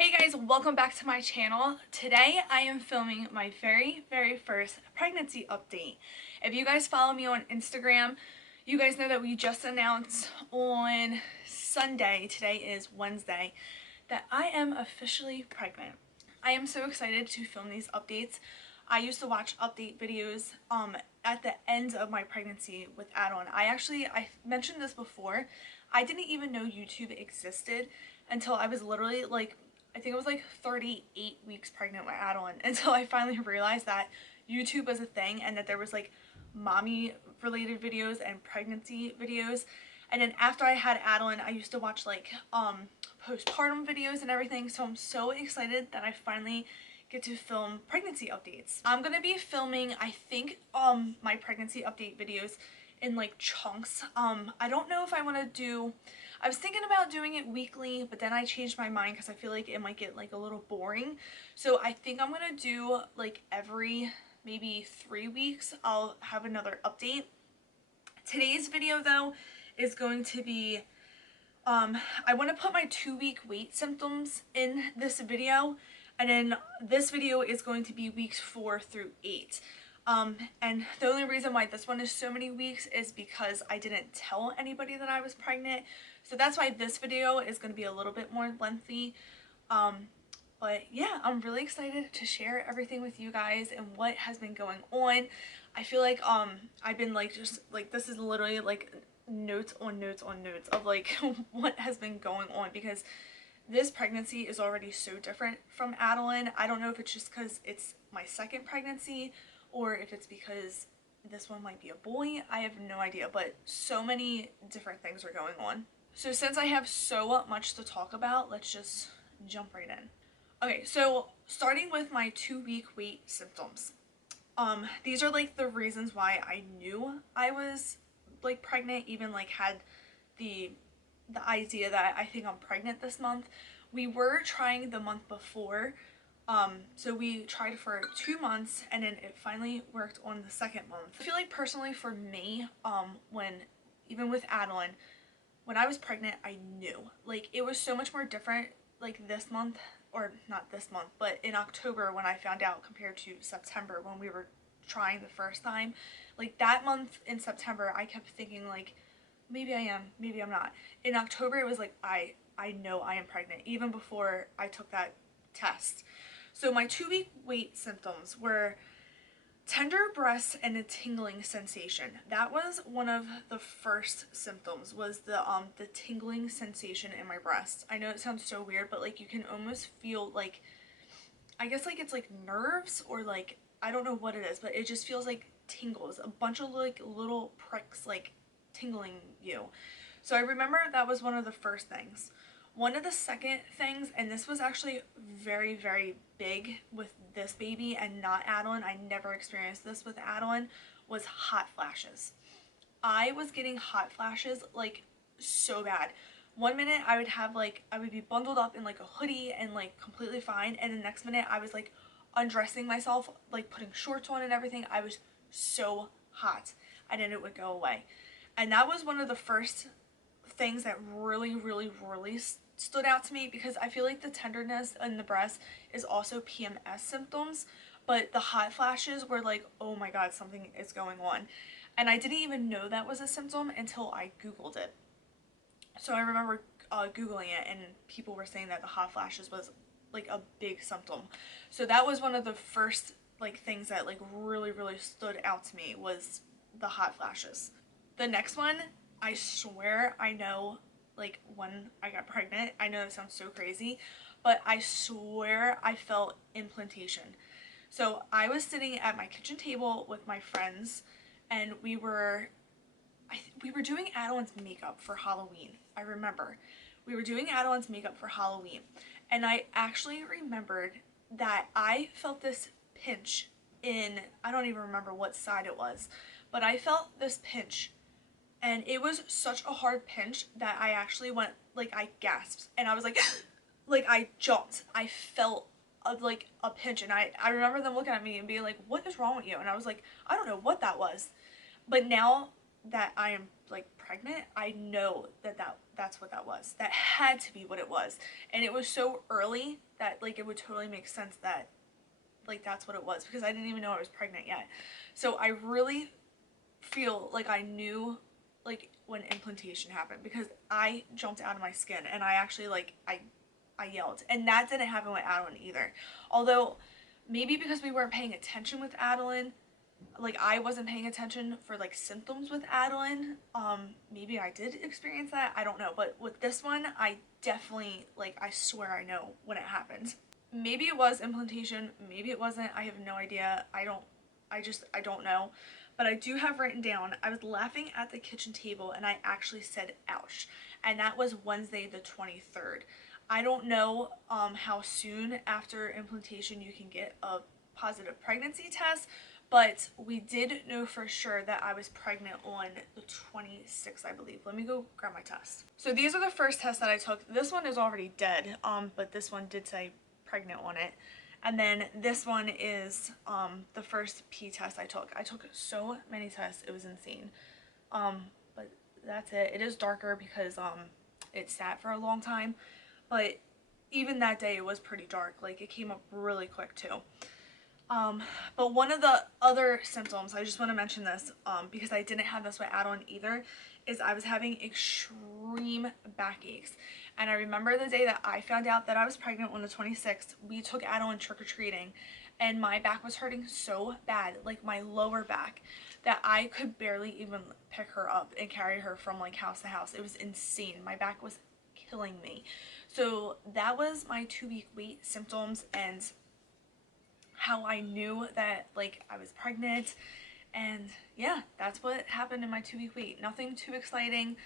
Hey guys, welcome back to my channel. Today I am filming my very first pregnancy update. If you guys follow me on Instagram, you guys know that we just announced on Sunday, today is Wednesday, that I am officially pregnant. I am so excited to film these updates. I used to watch update videos at the end of my pregnancy with Adalynne. I mentioned this before. I didn't even know YouTube existed until I was literally like, I think it was like 38 weeks pregnant with Adalynne until I finally realized that YouTube was a thing and that there was like mommy related videos and pregnancy videos. And then after I had Adalynne, I used to watch like postpartum videos and everything. So I'm so excited that I finally get to film pregnancy updates. I'm gonna be filming, I think, my pregnancy update videos in like chunks. I don't know if I want to do, I was thinking about doing it weekly, but then I changed my mind because I feel like it might get like a little boring. So I think I'm gonna do like every maybe 3 weeks I'll have another update. Today's video though is going to be I want to put my 2-week wait symptoms in this video, and then this video is going to be weeks 4 through 8. And the only reason why this one is so many weeks is because I didn't tell anybody that I was pregnant. So that's why this video is going to be a little bit more lengthy. But yeah, I'm really excited to share everything with you guys and what has been going on. I feel like I've been like just like this is literally like notes on notes on notes of like what has been going on, because this pregnancy is already so different from Adalynne. I don't know if it's just because it's my second pregnancy or if it's because this one might be a boy. I have no idea, but so many different things are going on. So since I have so much to talk about, let's just jump right in. Okay, so starting with my 2-week wait symptoms. These are like the reasons why I knew I was like pregnant, even like had the idea that I think I'm pregnant this month. We were trying the month before, so we tried for 2 months and then it finally worked on the second month. I feel like personally for me, when even with Adalynne, when I was pregnant, I knew like it was so much more different like this month, or not this month, but in October when I found out compared to September when we were trying the first time. Like that month in September, I kept thinking like, maybe I am, maybe I'm not. In October, it was like, I know I am pregnant, even before I took that test. So my 2-week wait symptoms were tender breasts and a tingling sensation. That was one of the first symptoms, was the tingling sensation in my breast. I know it sounds so weird, but like you can almost feel like, I guess like it's like nerves or like, I don't know what it is, but it just feels like tingles, a bunch of like little pricks like tingling you. So I remember that was one of the first things. One of the second things, and this was actually very big with this baby and not Adalynne, I never experienced this with Adalynne, was hot flashes. I was getting hot flashes like so bad. One minute I would have like, I would be bundled up in like a hoodie and like completely fine, and the next minute I was like undressing myself, like putting shorts on and everything. I was so hot, and then it would go away. And that was one of the first things that really stood out to me, because I feel like the tenderness in the breast is also PMS symptoms, but the hot flashes were like, oh my god, something is going on. And I didn't even know that was a symptom until I googled it. So I remember googling it, and people were saying that the hot flashes was like a big symptom. So that was one of the first like things that like really stood out to me, was the hot flashes. The next one, I swear I know, like when I got pregnant, I know it sounds so crazy, but I swear I felt implantation. So I was sitting at my kitchen table with my friends, and we were doing Adalynne's makeup for Halloween. I remember we were doing Adalynne's makeup for Halloween, and I actually remembered that I felt this pinch in, I don't even remember what side it was, but I felt this pinch, and it was such a hard pinch that I actually went, like I gasped, and I was like like I jumped. I felt like a pinch, and I remember them looking at me and being like, what is wrong with you? And I was like, I don't know what that was. But now that I am like pregnant, I know that's what that was. That had to be what it was. And it was so early that like it would totally make sense that like that's what it was, because I didn't even know I was pregnant yet. So I really feel like I knew like when implantation happened, because I jumped out of my skin and I actually like I yelled. And that didn't happen with Adalynne either. Although maybe because we weren't paying attention with Adalynne, like I wasn't paying attention for like symptoms with Adalynne. Maybe I did experience that, I don't know. But with this one, I definitely, like, I swear I know when it happened. Maybe it was implantation, maybe it wasn't, I have no idea. I don't know. But I do have written down, I was laughing at the kitchen table and I actually said ouch. And that was Wednesday the 23rd. I don't know how soon after implantation you can get a positive pregnancy test, but we did know for sure that I was pregnant on the 26th, I believe. Let me go grab my test. So these are the first tests that I took. This one is already dead, but this one did say pregnant on it. And then this one is the first P test I took. I took so many tests, it was insane. But that's it. It is darker because it sat for a long time. But even that day it was pretty dark. Like it came up really quick too. But one of the other symptoms, I just want to mention this because I didn't have this with Adalynne either, is I was having extreme backaches. And I remember the day that I found out that I was pregnant on the 26th, we took Adalynne trick-or-treating and my back was hurting so bad, like my lower back, that I could barely even pick her up and carry her from like house to house. It was insane. My back was killing me. So that was my 2-week wait symptoms and how I knew that like I was pregnant. And yeah, that's what happened in my 2-week wait. Nothing too exciting,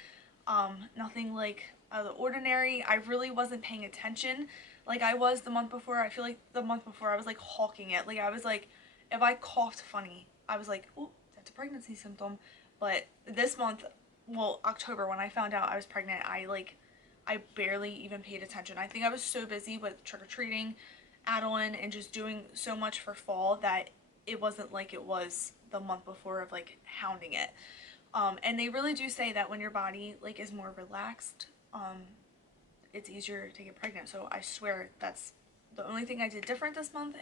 nothing like out of the ordinary. I really wasn't paying attention like I was the month before. I feel like the month before I was like hawking it. Like I was like, if I coughed funny, I was like, oh, that's a pregnancy symptom. But this month, well, October, when I found out I was pregnant, I barely even paid attention. I think I was so busy with trick-or-treating, Adalynne, and just doing so much for fall that it wasn't like it was the month before of like hounding it. And they really do say that when your body like is more relaxed, it's easier to get pregnant. So I swear that's the only thing I did different this month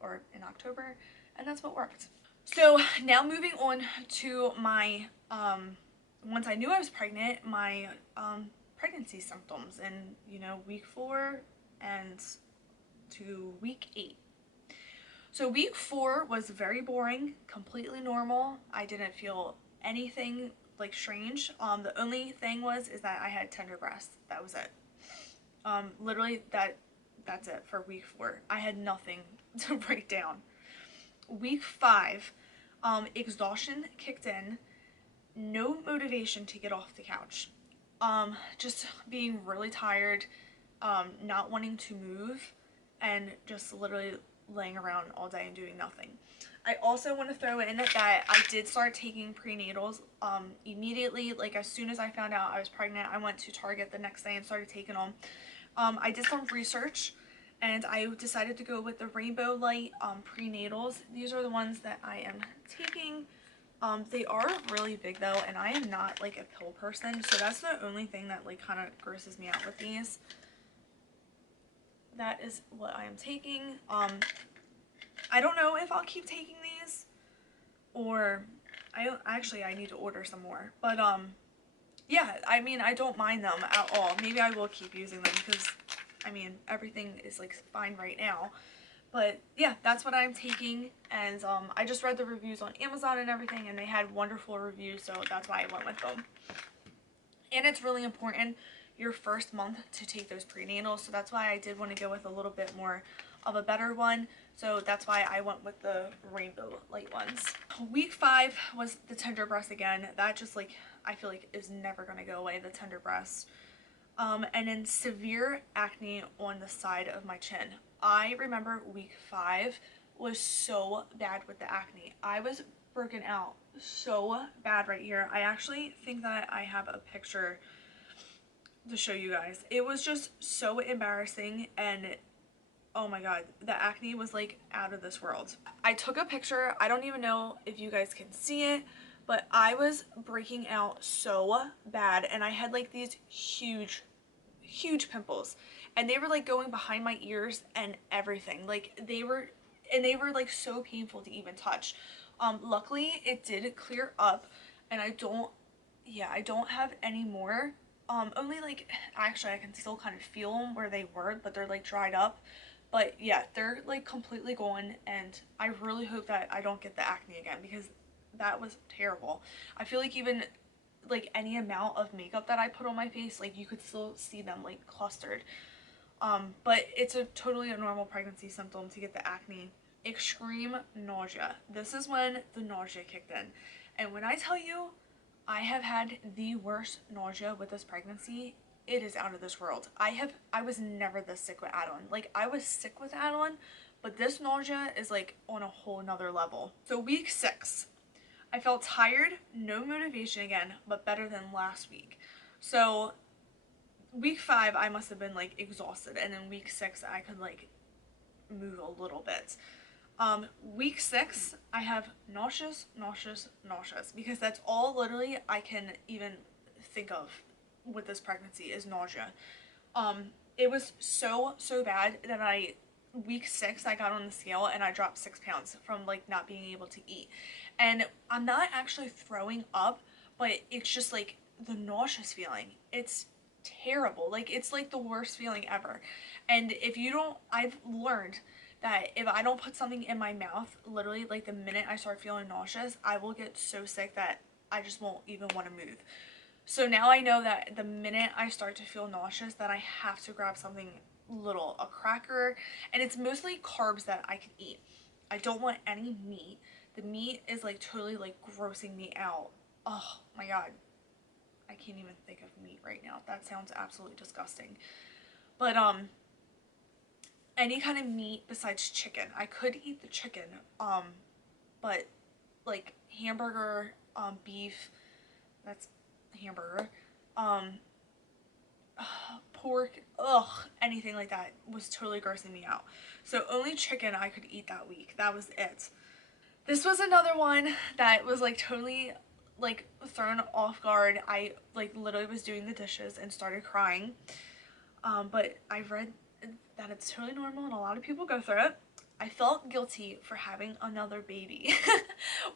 or in October, and that's what worked. So now moving on to my once I knew I was pregnant, my pregnancy symptoms in, you know, week 4 and to week 8. So week 4 was very boring, completely normal. I didn't feel anything like strange. The only thing is that I had tender breasts. That was it. Literally that's it for week 4. I had nothing to break down. Week 5, exhaustion kicked in. No motivation to get off the couch. Just being really tired, not wanting to move, and just literally laying around all day and doing nothing. I also want to throw in that I did start taking prenatals immediately. Like as soon as I found out I was pregnant, I went to Target the next day and started taking them. I did some research and I decided to go with the Rainbow Light prenatals. These are the ones that I am taking. They are really big though, and I am not like a pill person, so that's the only thing that like kind of grosses me out with these. That is what I am taking. I don't know if I'll keep taking these, or I need to order some more. But yeah, I mean, I don't mind them at all. Maybe I will keep using them because I mean everything is like fine right now. But yeah, that's what I'm taking, and I just read the reviews on Amazon and everything, and they had wonderful reviews, so that's why I went with them. And it's really important your first month to take those prenatals, so that's why I did want to go with a little bit more of a better one. So that's why I went with the Rainbow Light ones. Week 5 was the tender breast again. That just like, I feel like is never going to go away, the tender breast. And then severe acne on the side of my chin. I remember week 5 was so bad with the acne. I was broken out so bad right here. I actually think that I have a picture to show you guys. It was just so embarrassing, and oh my god, the acne was like out of this world. I took a picture. I don't even know if you guys can see it, but I was breaking out so bad, and I had like these huge pimples, and they were like going behind my ears and everything. Like they were, and they were like so painful to even touch. Luckily it did clear up, and I don't, yeah, I don't have any more. Only like, actually I can still kind of feel them where they were, but they're like dried up. But yeah, they're like completely gone, and I really hope that I don't get the acne again, because that was terrible. I feel like even like any amount of makeup that I put on my face, like you could still see them like clustered. But it's a totally a normal pregnancy symptom to get the acne. Extreme nausea. This is when the nausea kicked in. And when I tell you I have had the worst nausea with this pregnancy, it is out of this world. I was never this sick with Adalynne. Like I was sick with Adalynne, but this nausea is like on a whole nother level. So week 6, I felt tired, no motivation again, but better than last week. So week 5, I must have been like exhausted, and then week 6, I could like move a little bit. Week 6, I have nauseous, because that's all literally I can even think of with this pregnancy is nausea. It was so bad that week 6, I got on the scale and I dropped 6 pounds from like not being able to eat. And I'm not actually throwing up, but it's just like the nauseous feeling. It's terrible. Like it's like the worst feeling ever. And if you don't, I've learned that if I don't put something in my mouth, literally like the minute I start feeling nauseous, I will get so sick that I just won't even want to move. So now I know that the minute I start to feel nauseous, that I have to grab something little, a cracker, and it's mostly carbs that I can eat. I don't want any meat. The meat is like totally like grossing me out. Oh my god. I can't even think of meat right now. That sounds absolutely disgusting. But any kind of meat besides chicken. I could eat the chicken, but like hamburger, beef, that's hamburger, pork, anything like that was totally grossing me out. So only chicken I could eat that week. That was it. This was another one that was like totally like thrown off guard. I like literally was doing the dishes and started crying. But I read that it's totally normal and a lot of people go through it. I felt guilty for having another baby.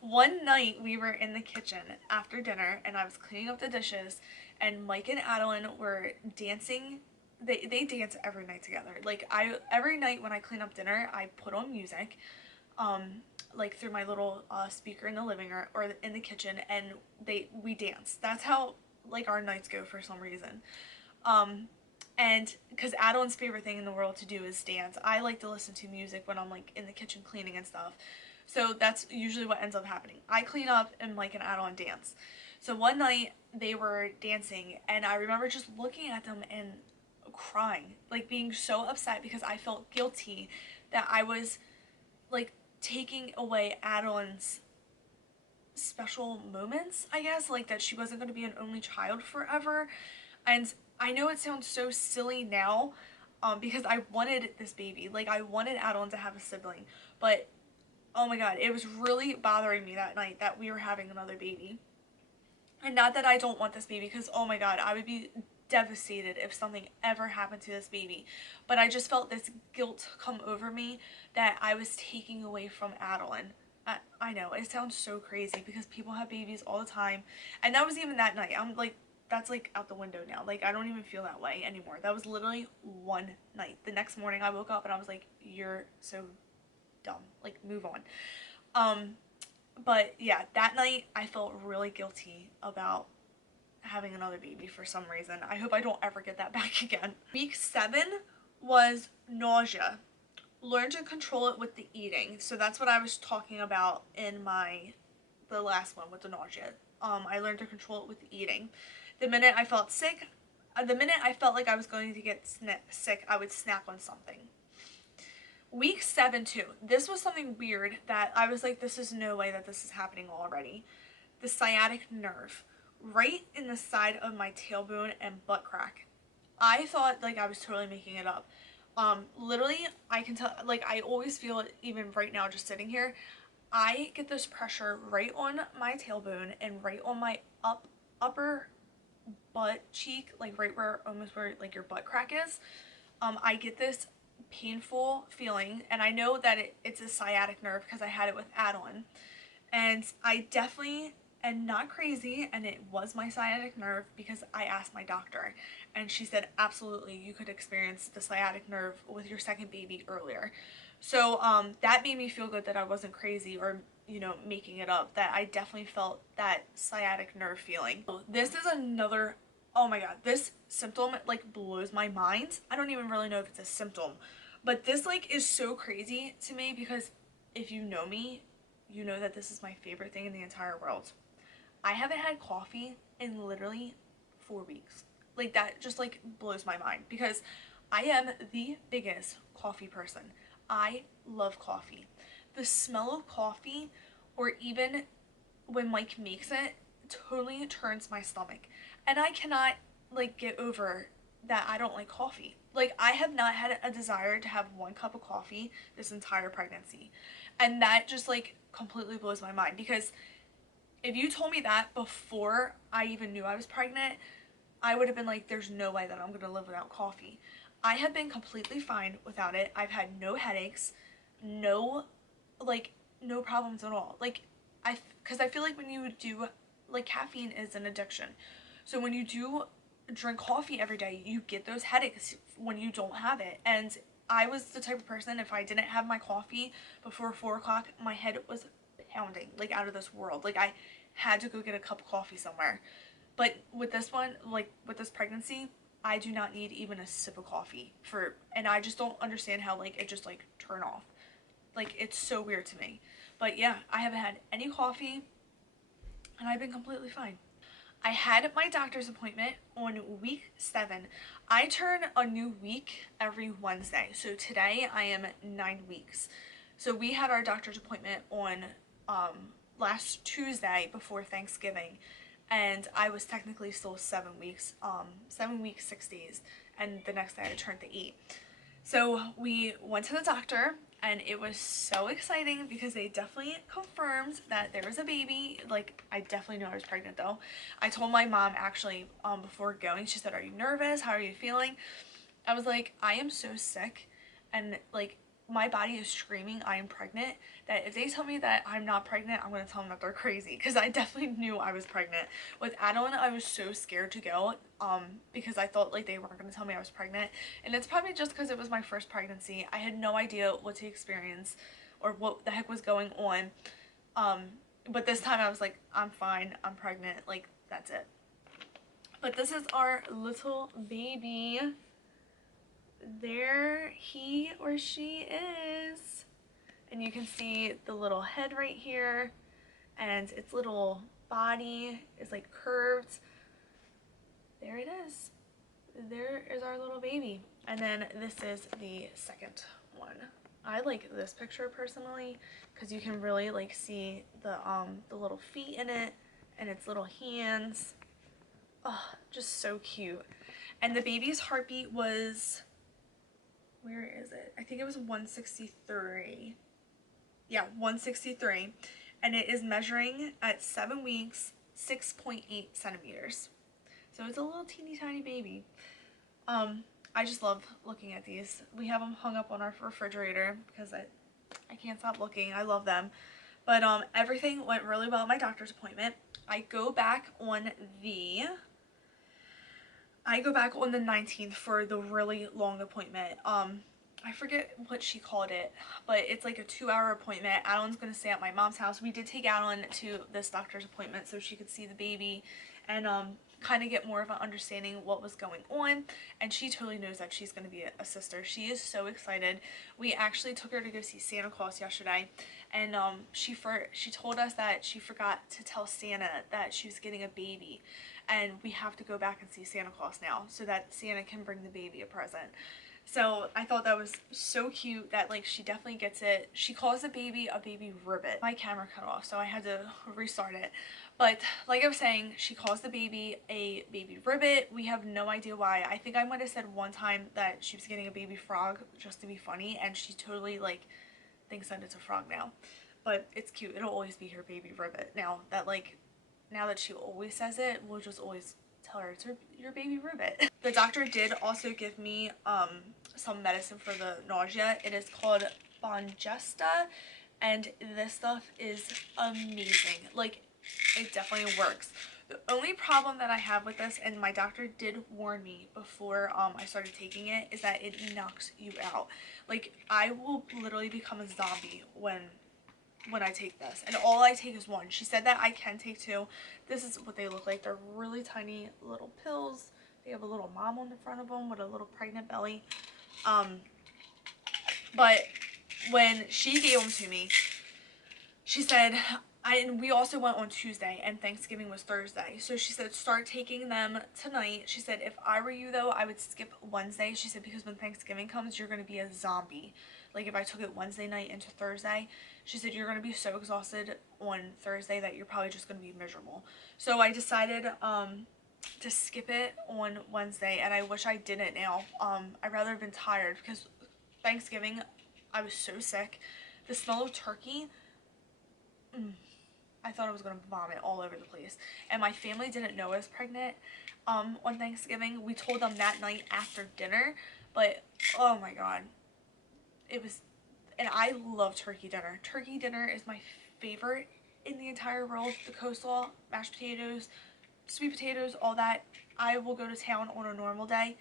One night we were in the kitchen after dinner and I was cleaning up the dishes, and Mike and Adalynne were dancing. They dance every night together. Like every night when I clean up dinner, I put on music, like through my little speaker in the living room or in the kitchen, and we dance. That's how like our nights go for some reason. And because Adalynne's favorite thing in the world to do is dance. I like to listen to music when I'm like in the kitchen cleaning and stuff. So that's usually what ends up happening. I clean up and Mike and Adalynne dance. So one night they were dancing, and I remember just looking at them and crying, like being so upset because I felt guilty that I was like taking away Adalynne's special moments, I guess, like that she wasn't going to be an only child forever. And I know it sounds so silly now, because I wanted this baby. Like I wanted Adalynne to have a sibling, but oh my god, it was really bothering me that night that we were having another baby. And not that I don't want this baby, because oh my god, I would be devastated if something ever happened to this baby. But I just felt this guilt come over me that I was taking away from Adalynne. I know, it sounds so crazy because people have babies all the time. And that was even that night. I'm like, that's like out the window now. Like I don't even feel that way anymore. That was literally one night. The next morning I woke up and I was like, you're so dumb. Like move on. But yeah, that night I felt really guilty about having another baby for some reason. I hope I don't ever get that back again. Week 7 was nausea. Learn to control it with the eating. So that's what I was talking about in the last one with the nausea. I learned to control it with the eating. The minute I felt sick, the minute I felt like I was going to get sick, I would snap on something. Week 7 too. This was something weird that I was like, this is no way that this is happening already. The sciatic nerve, right in the side of my tailbone and butt crack. I thought like I was totally making it up. Literally, I can tell, like I always feel it even right now just sitting here. I get this pressure right on my tailbone and right on my upper butt cheek, like right where almost where like your butt crack is. I get this painful feeling, and I know that it's a sciatic nerve because I had it with Adalynne, and I definitely am not crazy, and it was my sciatic nerve because I asked my doctor, and she said absolutely you could experience the sciatic nerve with your second baby earlier. So that made me feel good that I wasn't crazy or, you know, making it up, that I definitely felt that sciatic nerve feeling. This is another, oh my god, this symptom like blows my mind. I don't even really know if it's a symptom, but this like is so crazy to me because if you know me, you know that this is my favorite thing in the entire world. I haven't had coffee in literally 4 weeks. Like that just like blows my mind because I am the biggest coffee person. I love coffee. The smell of coffee, or even when Mike makes it, totally turns my stomach. And I cannot like get over that I don't like coffee. Like I have not had a desire to have 1 cup of coffee this entire pregnancy. And that just like completely blows my mind because if you told me that before I even knew I was pregnant, I would have been like, there's no way that I'm gonna live without coffee. I have been completely fine without it. I've had no headaches, no, like, no problems at all. Like, because I feel like when you do, like, caffeine is an addiction. So when you do drink coffee every day, you get those headaches when you don't have it. And I was the type of person, if I didn't have my coffee before 4 o'clock, my head was pounding, like, out of this world. Like, I had to go get a cup of coffee somewhere. But with this one, like with this pregnancy, I do not need even a sip of coffee and I just don't understand how like it just like turn off. Like it's so weird to me. But yeah, I haven't had any coffee and I've been completely fine. I had my doctor's appointment on week 7. I turn a new week every Wednesday. So today I am 9 weeks. So we had our doctor's appointment on last Tuesday before Thanksgiving, and I was technically still 7 weeks, 7 weeks, 6 days, and the next day I turned the 8. So we went to the doctor, and it was so exciting because they definitely confirmed that there was a baby. Like, I definitely knew I was pregnant though. I told my mom actually before going, she said, are you nervous? How are you feeling? I was like, I am so sick, and like my body is screaming I am pregnant, that if they tell me that I'm not pregnant, I'm going to tell them that they're crazy, because I definitely knew I was pregnant. With Adalynne, I was so scared to go because I thought like they weren't going to tell me I was pregnant, and it's probably just because it was my first pregnancy. I had no idea what to experience or what the heck was going on, but this time I was like, I'm fine, I'm pregnant, like that's it. But this is our little baby. There he or she is, and you can see the little head right here, and its little body is like curved. There it is. There is our little baby. And then this is the second one. I like this picture personally because you can really like see the little feet in it and its little hands. Oh, just so cute. And the baby's heartbeat was, where is it? I think it was 163. Yeah, 163. And it is measuring at 7 weeks, 6.8 centimeters. So it's a little teeny tiny baby. I just love looking at these. We have them hung up on our refrigerator because I can't stop looking. I love them. But everything went really well at my doctor's appointment. I go back on the 19th for the really long appointment. I forget what she called it, but it's like a 2-hour appointment. Adalynne's going to stay at my mom's house. We did take Adalynne to this doctor's appointment so she could see the baby and kind of get more of an understanding what was going on, and she totally knows that she's going to be a sister. She is so excited. We actually took her to go see Santa Claus yesterday, and she told us that she forgot to tell Santa that she was getting a baby, and we have to go back and see Santa Claus now so that Santa can bring the baby a present. So I thought that was so cute that like she definitely gets it. She calls the baby a baby ribbit. My camera cut off, so I had to restart it. But like I was saying, she calls the baby a baby ribbit. We have no idea why. I think I might have said one time that she was getting a baby frog just to be funny, and she totally like thinks that it's a frog now. but it's cute. It'll always be her baby ribbit. Now that she always says it, we'll just always tell her it's your baby ribbit. The doctor did also give me some medicine for the nausea. It is called Bongesta, and this stuff is amazing. Like, it definitely works. The only problem that I have with this, and my doctor did warn me before I started taking it, is that it knocks you out. Like, I will literally become a zombie when I take this, and all I take is one. She said that I can take two. This is what they look like. They're really tiny little pills. They have a little mom on the front of them with a little pregnant belly. But when she gave them to me, she said, and we also went on Tuesday, and Thanksgiving was Thursday. So she said, start taking them tonight. She said, if I were you, though, I would skip Wednesday. She said, because when Thanksgiving comes, you're going to be a zombie. Like, if I took it Wednesday night into Thursday, she said, you're going to be so exhausted on Thursday that you're probably just going to be miserable. So I decided to skip it on Wednesday, and I wish I didn't now. I'd rather have been tired, because Thanksgiving, I was so sick. The smell of turkey, I thought I was going to vomit all over the place. And my family didn't know I was pregnant on Thanksgiving. We told them that night after dinner, but oh my god. It was, and I love turkey dinner. Turkey dinner is my favorite in the entire world. The coleslaw, mashed potatoes, sweet potatoes, all that. I will go to town on a normal day.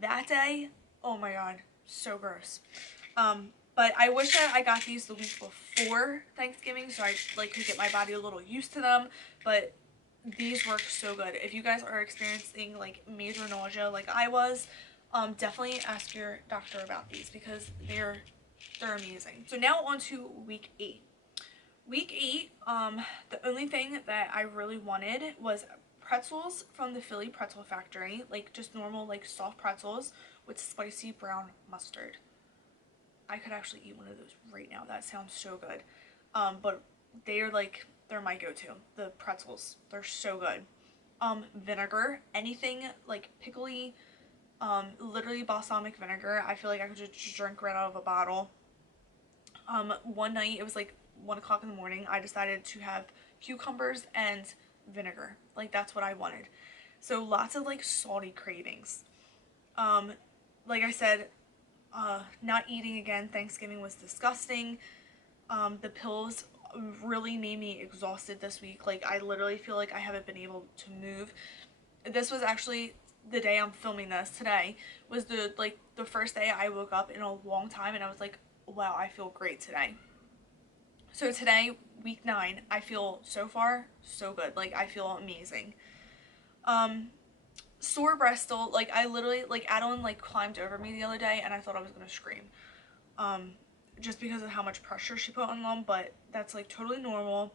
That day, oh my god, so gross. But I wish that I got these the week before Thanksgiving so I could get my body a little used to them. But these work so good. If you guys are experiencing like major nausea like I was, definitely ask your doctor about these because they're amazing. So now on to week 8. Week 8, the only thing that I really wanted was pretzels from the Philly Pretzel Factory, like just normal like soft pretzels with spicy brown mustard. I could actually eat one of those right now. That sounds so good. But they're my go-to. The pretzels, they're so good. Vinegar, anything like pickly, literally balsamic vinegar. I feel like I could just drink right out of a bottle. One night, it was like 1 o'clock in the morning, I decided to have cucumbers and vinegar. Like, that's what I wanted. So lots of like salty cravings. Like I said, not eating again. Thanksgiving was disgusting. The pills really made me exhausted this week. Like, I literally feel like I haven't been able to move. This was actually the day I'm filming this. Today was the first day I woke up in a long time, and I was like, wow, I feel great today. So today, week 9, I feel so far so good. Like, I feel amazing. Sore breast still, like, I literally, like, Adalynne like climbed over me the other day and I thought I was gonna scream, just because of how much pressure she put on them, but that's like totally normal.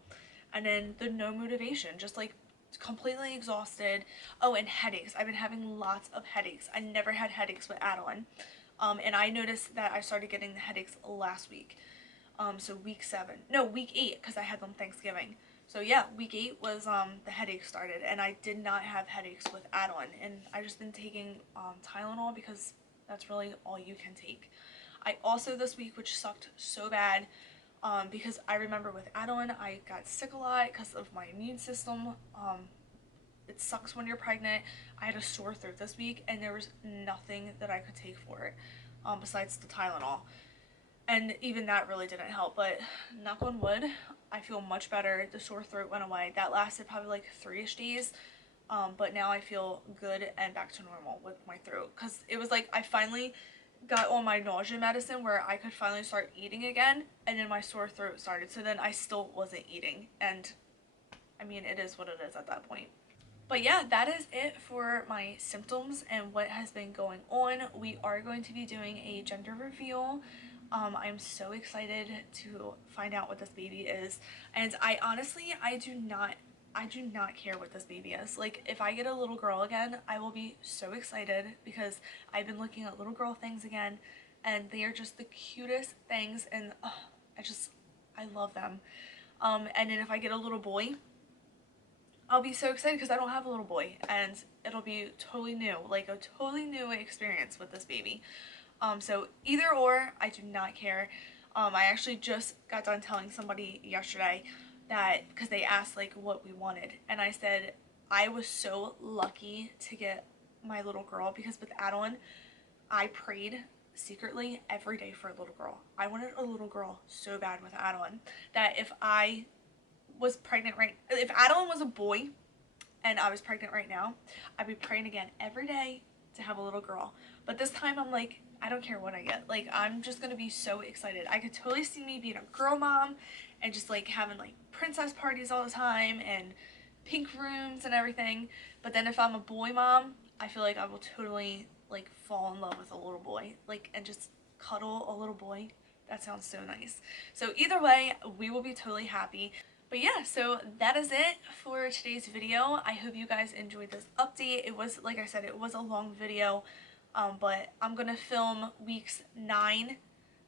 And then the no motivation, just like completely exhausted. Oh, and headaches. I've been having lots of headaches. I never had headaches with Adalynne, and I noticed that I started getting the headaches last week. So week 8, because I had them Thanksgiving. So yeah, week 8 was the headache started, and I did not have headaches with Adalynne, and I just been taking Tylenol because that's really all you can take. I also this week, which sucked so bad, because I remember with Adalynne I got sick a lot because of my immune system. It sucks when you're pregnant. I had a sore throat this week, and there was nothing that I could take for it besides the Tylenol. And even that really didn't help, but knock on wood, I feel much better. The sore throat went away. That lasted probably like 3-ish days, but now I feel good and back to normal with my throat. Because it was like I finally got on my nausea medicine where I could finally start eating again, and then my sore throat started. So then I still wasn't eating, and I mean, it is what it is at that point. But yeah, that is it for my symptoms and what has been going on. We are going to be doing a gender reveal. I'm so excited to find out what this baby is, and I do not care what this baby is. Like, if I get a little girl again, I will be so excited because I've been looking at little girl things again, and they are just the cutest things, and I love them. And then if I get a little boy, I'll be so excited because I don't have a little boy, and it'll be totally new, like a totally new experience with this baby. So either or, I do not care. I actually just got done telling somebody yesterday that, because they asked like what we wanted, and I said I was so lucky to get my little girl, because with Adalynne, I prayed secretly every day for a little girl. I wanted a little girl so bad with Adalynne that if I was pregnant if Adalynne was a boy and I was pregnant right now, I'd be praying again every day to have a little girl. But this time I'm like, I don't care what I get. Like, I'm just gonna be so excited. I could totally see me being a girl mom and just like having like princess parties all the time and pink rooms and everything. But then if I'm a boy mom, I feel like I will totally like fall in love with a little boy, like, and just cuddle a little boy. That sounds so nice. So either way, we will be totally happy. But yeah, so that is it for today's video. I hope you guys enjoyed this update. It was, like I said, it was a long video, but I'm gonna film weeks 9,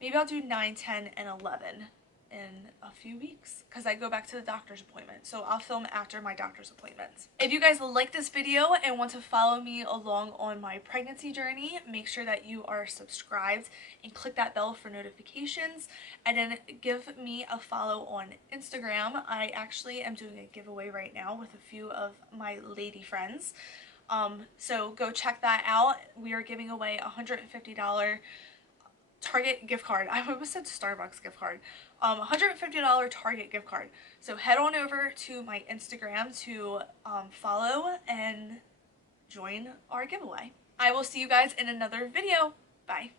maybe I'll do 9, 10, and 11 in a few weeks, because I go back to the doctor's appointment, so I'll film after my doctor's appointments. If you guys like this video and want to follow me along on my pregnancy journey, make sure that you are subscribed and click that bell for notifications, and then give me a follow on Instagram. I actually am doing a giveaway right now with a few of my lady friends, so go check that out. We are giving away a $150 Target gift card. I almost said Starbucks gift card. $150 Target gift card. So head on over to my Instagram to follow and join our giveaway. I will see you guys in another video. Bye.